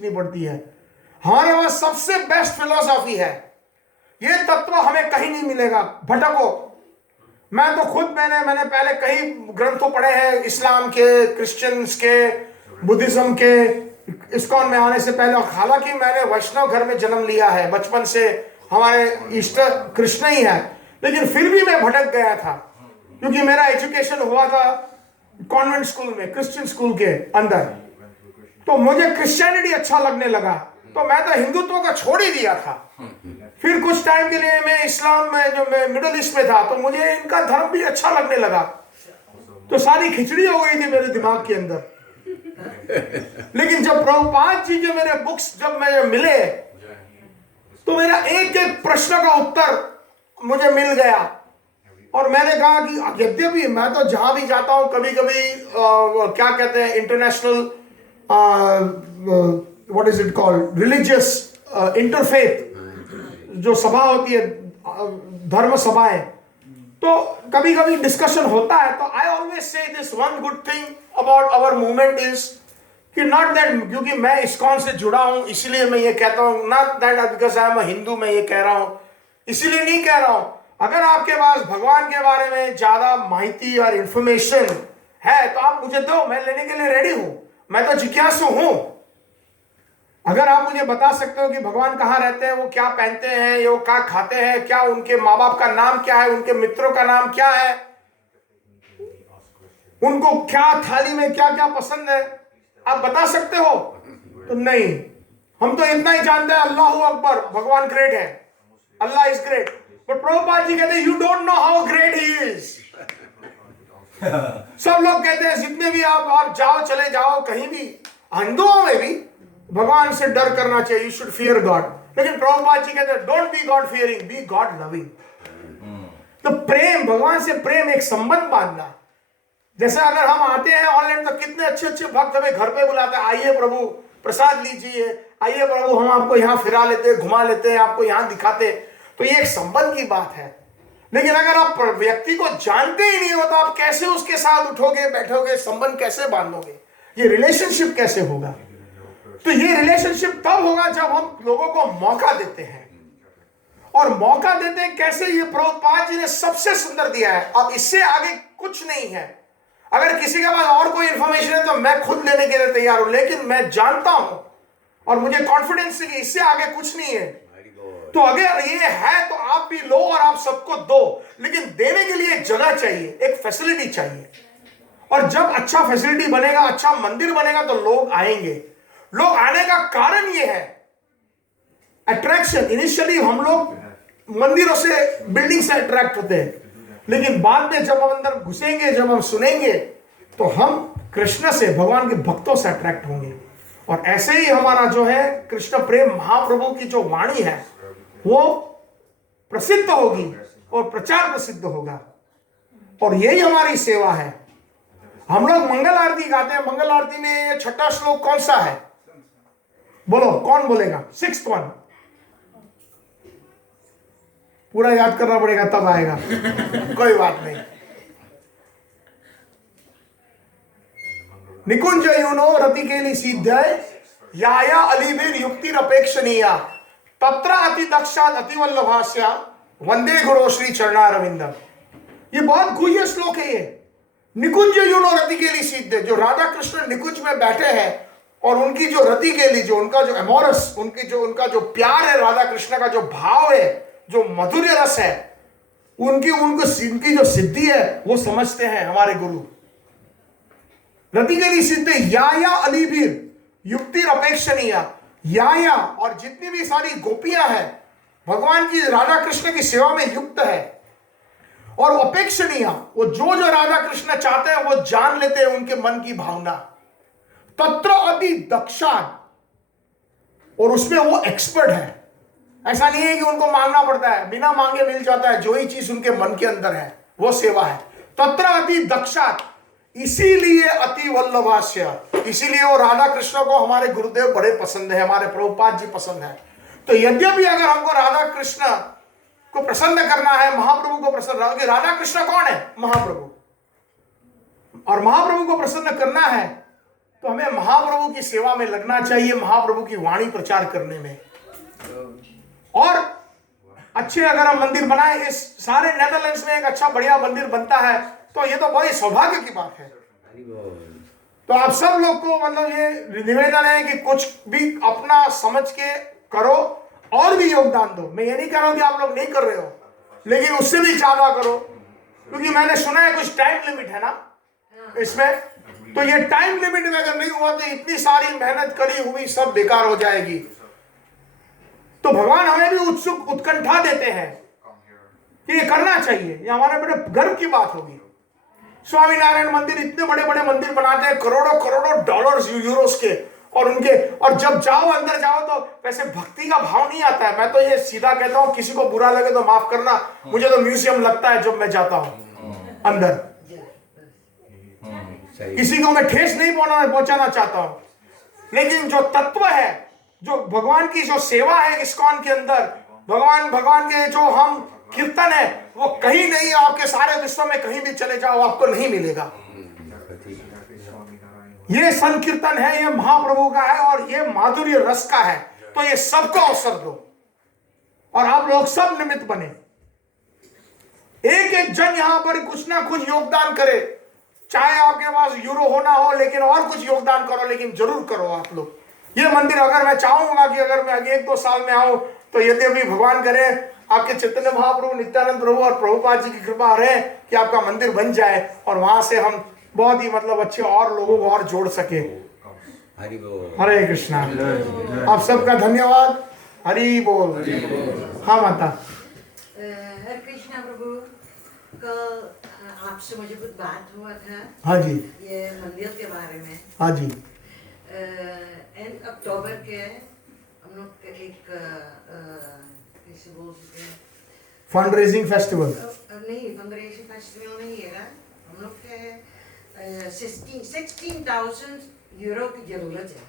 सीखनी पड़ती है। हमारे पास सबसे बेस्ट फिलॉसफी है, ये तत्व हमें कहीं नहीं मिलेगा। भटको, मैं तो खुद मैंने पहले कई ग्रंथों पढ़े हैं, इस्लाम के, क्रिश्चियंस के, बुद्धिज्म के, इस्कॉन में आने से पहले। हालांकि मैंने वैष्णव घर में जन्म लिया है, बचपन से हमारे ईष्ट कृष्ण ही है, लेकिन फिर भी मैं भटक गया था, क्योंकि मेरा एजुकेशन हुआ था कॉन्वेंट स्कूल में, क्रिश्चियन स्कूल के अंदर। तो मुझे क्रिश्चियनिटी अच्छा लगने लगा, तो मैं तो हिंदुत्व का छोड़ ही दिया था। फिर कुछ टाइम के लिए मैं इस्लाम में, जो मैं मिडिल ईस्ट में था, तो मुझे इनका धर्म भी अच्छा लगने लगा। तो सारी खिचड़ी हो गई थी मेरे दिमाग के अंदर। लेकिन जब प्रभुपाद जी के मेरे बुक्स जब मुझे मिले, तो मेरा एक एक प्रश्न का उत्तर मुझे मिल गया। और मैंने कहा कि यद्यपि मैं तो जहां भी जाता हूं, कभी कभी क्या कहते हैं, international what is it called, religious interfaith जो सभा होती है, धर्म सभाएं, तो कभी कभी डिस्कशन होता है। तो I always say this one good thing about our movement is कि नॉट दैट, क्योंकि मैं इस्कॉन से जुड़ा हूं इसलिए मैं ये कहता हूं, not that because I am a Hindu मैं ये कह रहा हूं, इसीलिए नहीं कह रहा हूं। अगर आपके पास भगवान के बारे में ज्यादा माहिती और इंफॉर्मेशन है तो आप मुझे दो, मैं लेने के लिए रेडी हूं। मैं तो जिज्ञासु हूं। अगर आप मुझे बता सकते हो कि भगवान कहाँ रहते हैं, वो क्या पहनते हैं, वो क्या खाते हैं, क्या उनके माँ बाप का नाम क्या है, उनके मित्रों का नाम क्या है, उनको क्या थाली में क्या क्या पसंद है, आप बता सकते हो? तो नहीं, हम तो इतना ही जानते हैं, अल्लाह अकबर, भगवान ग्रेट है, अल्लाह is great. But Prabhupada ji कहते हैं you don't know how great he is. सब लोग कहते हैं जितने भी आप जाओ, चले जाओ कहीं भी, हिंदुओं में भी भगवान से डर करना चाहिए, यू शुड फियर गॉड। लेकिन प्रभुपाद जी कहते हैं don't be God fearing, be God loving. तो प्रेम, भगवान से प्रेम, एक संबंध बांधना। जैसे अगर हम आते हैं ऑनलाइन तो कितने अच्छे अच्छे भक्त हमें घर पे बुलाते हैं, आइए प्रभु प्रसाद लीजिए, आइए प्रभु हम आपको यहाँ फिरा लेते, घुमा लेते हैं, आपको यहाँ दिखाते। तो ये एक संबंध की बात है। लेकिन अगर आप व्यक्ति को जानते ही नहीं हो तो आप कैसे उसके साथ उठोगे, बैठोगे, संबंध कैसे बांधोगे, ये रिलेशनशिप कैसे होगा? तो ये रिलेशनशिप तब होगा जब हम लोगों को मौका देते हैं। और मौका देते हैं कैसे? ये प्रभुपाद जी ने सबसे सुंदर दिया है। अब इससे आगे कुछ नहीं है। अगर किसी के पास और कोई इंफॉर्मेशन है तो मैं खुद लेने के लिए तैयार हूं, लेकिन मैं जानता हूं और मुझे कॉन्फिडेंस है कि इससे आगे कुछ नहीं है। तो अगर ये है तो आप भी लो और आप सबको दो, लेकिन देने के लिए एक जगह चाहिए, एक फैसिलिटी चाहिए। और जब अच्छा फैसिलिटी बनेगा, अच्छा मंदिर बनेगा, तो लोग आएंगे। लोग आने का कारण ये है अट्रैक्शन। इनिशियली हम लोग मंदिरों से, बिल्डिंग से अट्रैक्ट होते हैं, लेकिन बाद में जब हम अंदर घुसेंगे, जब हम सुनेंगे, तो हम कृष्ण से, भगवान के भक्तों से अट्रैक्ट होंगे। और ऐसे ही हमारा जो है कृष्ण प्रेम महाप्रभु की जो वाणी है वो प्रसिद्ध होगी और प्रचार प्रसिद्ध होगा। और यही हमारी सेवा है। हम लोग मंगल आरती गाते हैं। मंगल आरती में ये छठा श्लोक कौन सा है? बोलो, कौन बोलेगा? 6th one. पूरा याद करना पड़ेगा तब आएगा। कोई बात नहीं। निकुंज यूनो रतिकेली सिद्धाय याया अलीबीर युक्तिर अपेक्षणीया तत्र अति दक्षात अतिवल्लभास्या वंदे गुरु श्री चरणारविंदम। ये बहुत गुह्य श्लोक है ये। निकुंज यूनो रतिकेली सिद्ध, जो राधा कृष्ण निकुंज में बैठे हैं और उनकी जो रतिकेली, जो उनका जो एमोरस, उनका जो प्यार है, राधा कृष्ण का जो भाव है, जो मधुर्य रस है, उनकी जो सिद्धि है वो समझते हैं हमारे गुरु। रतिकेली सिद्ध याया अलीबीर युक्ति अपेक्षणीय। याया और जितनी भी सारी गोपियां हैं भगवान की, राधा कृष्ण की सेवा में युक्त है। और अपेक्षणीय, वो जो राधा कृष्ण चाहते हैं वो जान लेते हैं, उनके मन की भावना। तत्र अति दक्षा, और उसमें वो एक्सपर्ट है। ऐसा नहीं है कि उनको मांगना पड़ता है, बिना मांगे मिल जाता है। जो ही चीज उनके मन के अंदर है वो सेवा है। तत्र अति दक्षा, इसीलिए अति वल्लभास्य, इसीलिए वो राधा कृष्ण को हमारे गुरुदेव बड़े पसंद है, हमारे प्रभुपाद जी पसंद है। तो यद्यपि अगर हमको राधा कृष्ण को प्रसन्न करना है, महाप्रभु को प्रसन्न, कि राधा कृष्ण कौन है? महाप्रभु। और महाप्रभु को प्रसन्न करना है तो हमें महाप्रभु की सेवा में लगना चाहिए, महाप्रभु की वाणी प्रचार करने में। और अच्छे अगर हम मंदिर बनाए, इस सारे नेदरलैंड्स में एक अच्छा बढ़िया मंदिर बनता है तो ये तो बड़ी सौभाग्य की बात है। तो आप सब लोग को मतलब ये निवेदन है कि कुछ भी अपना समझ के करो और भी योगदान दो। मैं ये नहीं कह रहा हूं कि आप लोग नहीं कर रहे हो, लेकिन उससे भी ज्यादा करो, क्योंकि मैंने सुना है कुछ टाइम लिमिट है ना इसमें। तो ये टाइम लिमिट में अगर नहीं हुआ तो इतनी सारी मेहनत करी हुई सब बेकार हो जाएगी। तो भगवान हमें भी उत्सुक उत्कंठा देते हैं कि ये करना चाहिए, ये हमारे बड़े गर्व की बात होगी। स्वामीनारायण मंदिर, इतने बड़े बड़े मंदिर बनाते हैं, करोड़ों करोड़ों डॉलर्स यूरोस के, और जब जाओ अंदर जाओ तो वैसे भक्ति का भाव नहीं आता है। मैं तो ये सीधा कहता हूं, किसी को बुरा लगे तो माफ करना, मुझे तो म्यूजियम लगता है जब मैं जाता हूं अंदर। किसी को मैं ठेस नहीं पहुंचाना चाहता हूं, लेकिन जो तत्व है, जो भगवान की जो सेवा है इस्कॉन के अंदर, भगवान के जो हम कीर्तन है, वो कहीं नहीं, आपके सारे विश्व में कहीं भी चले जाओ आपको नहीं मिलेगा। ये संकीर्तन है, ये महाप्रभु का है और ये माधुर्य रस का है। तो ये सबको अवसर दो और आप लोग सब निमित्त बने। एक एक जन यहां पर कुछ ना कुछ योगदान करे, चाहे आपके पास यूरो होना हो, लेकिन और कुछ योगदान करो, लेकिन जरूर करो आप लोग। ये मंदिर अगर मैं चाहूंगा कि अगर मैं अगले 1-2 साल में आऊं, तो यदि अभी भगवान करे आपके चैतन्य महाप्रभु, नित्यानंद प्रभु और प्रभुपाद जी की कृपा रहे कि आपका मंदिर बन जाए और वहां से हम बहुत ही मतलब अच्छे और लोगों को और जोड़ सके। हरे कृष्णा। आप सबका धन्यवाद। हरि बोल। हाँ माता। हरे कृष्णा प्रभु, कल आपसे मुझे कुछ बात हुआ था। हाँ जी। ये मंदिर के बारे में। हाँ जी। एंड अक्टूबर के हम लोग एक कैसे बोल सकते हैं, फंड रेजिंग फेस्टिवल। नहीं, फंड रेजिंग फेस्टिवल नहीं है, हम लोग के 16,000 यूरो की जरूरत है।